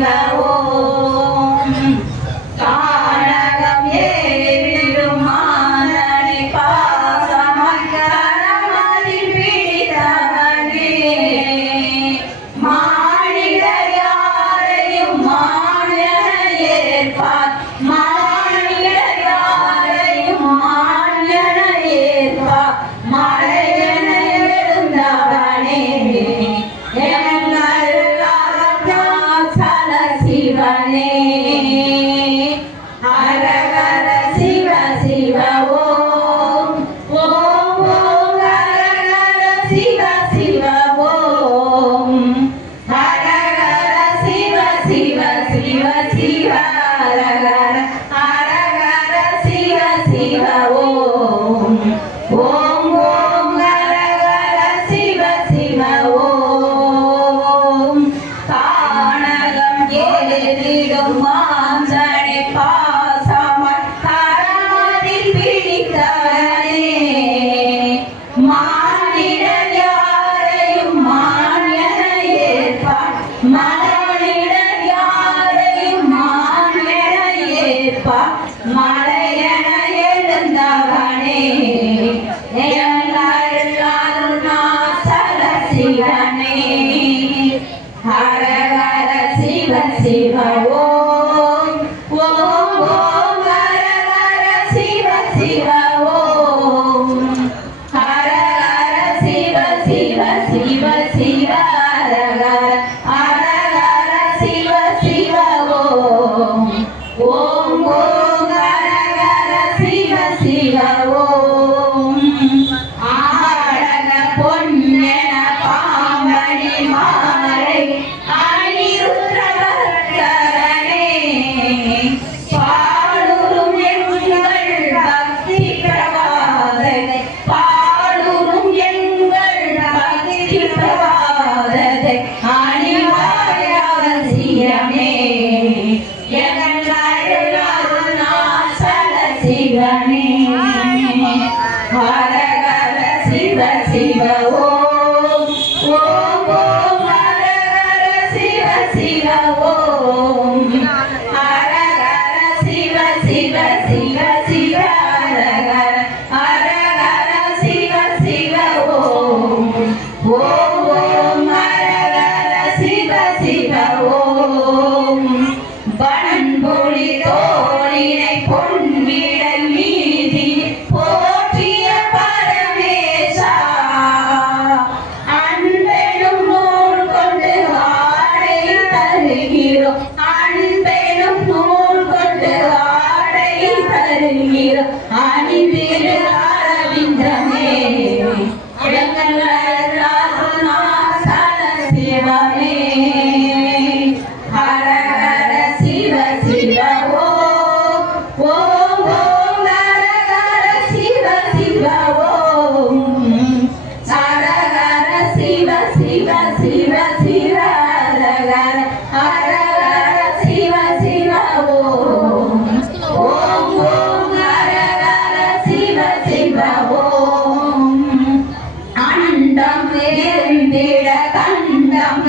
சிவ ஓம் காணகம் ஏறிடும் மானடி பாசமக்கரமதில் பிடித்தவனே மானிடர் யாரையும் மானியன ஏற்பார் மானிடர் யாரையும் மானியன ஏற்பார் மலையன எழுந்தவனே சிவனே ஹரஹர சிவ சிவ ஓம் ஓம் ஓம் ஹரஹர சிவ சிவ ஓம் ஹரஹர சிவ சிவ சிவ சிவ ஹரஹர ஹரஹர சிவ சிவ ஓம் ஓம் ஓம் ஹரஹர சிவ சிவ ஓம் காணகம் ஏறிடும் மாஞ்சனை பாசமக்கரமதில் பிடித்தவனே மானிடர் யாரையும் மானியன ஏற்பார் மானிடர் யாரையும் மானியன ஏற்பார் மலையன எழுந்தவனே அருணாசல சிவனே ஹரஹர சிவ சிவ ஓம் ஓம் ஓம் ஹரஹர சிவ சிவ ஓம் ஹரஹர சிவ சிவ சிவ சிவ ஹரஹர ஹரஹர சிவ சிவ ஓம் ஓம் ஓம் ஹரஹர சிவ சிவ ஓம் ஆடக பொன்னென பாம்பணி மாலை அனிருத்ரவர்த்தரனே பாடுறும் எங்கள் பக்தி பிரபாதத்தை பாடுறும் எங்கள் பக்தி பிரபாதத்தை அணிவாய் அவசியமே அருணாசல சிவனே ஹரஹர சிவ சிவ ஓம் ஓம் ஓம் ஹரஹர சிவ சிவ ஓம் ஹரஹர சிவ சிவ சிவ சிவ ஹரஹர ஹரஹர சிவ சிவ ஓம் ஓம் ஓம் ஹரஹர சிவ சிவ ஓம் பண்பொழி தோழினை பொன்விடல் மீதி போற்றிய பரமேசா அன்பெனும் நூல் கொண்டு ஆடை தருகிறோம் அன்பெனும் நூல் கொண்டு ஆடை தருகிறோம் அணிந்திரு அரவிந்தமே எங்கள் அருணாசல சிவமே ஹரஹர சிவ சிவ ஓம் ஓம் ஓம் ஹரஹர சிவ சிவ ஓம் ஹரஹர சிவ சிவ சிவ சிவ ஹரஹர ஹரஹர சிவ சிவ ஓம் ஓம் ஓம் ஹரஹர சிவ சிவ ஓம் அண்டம் எழுந்திட கண்டம்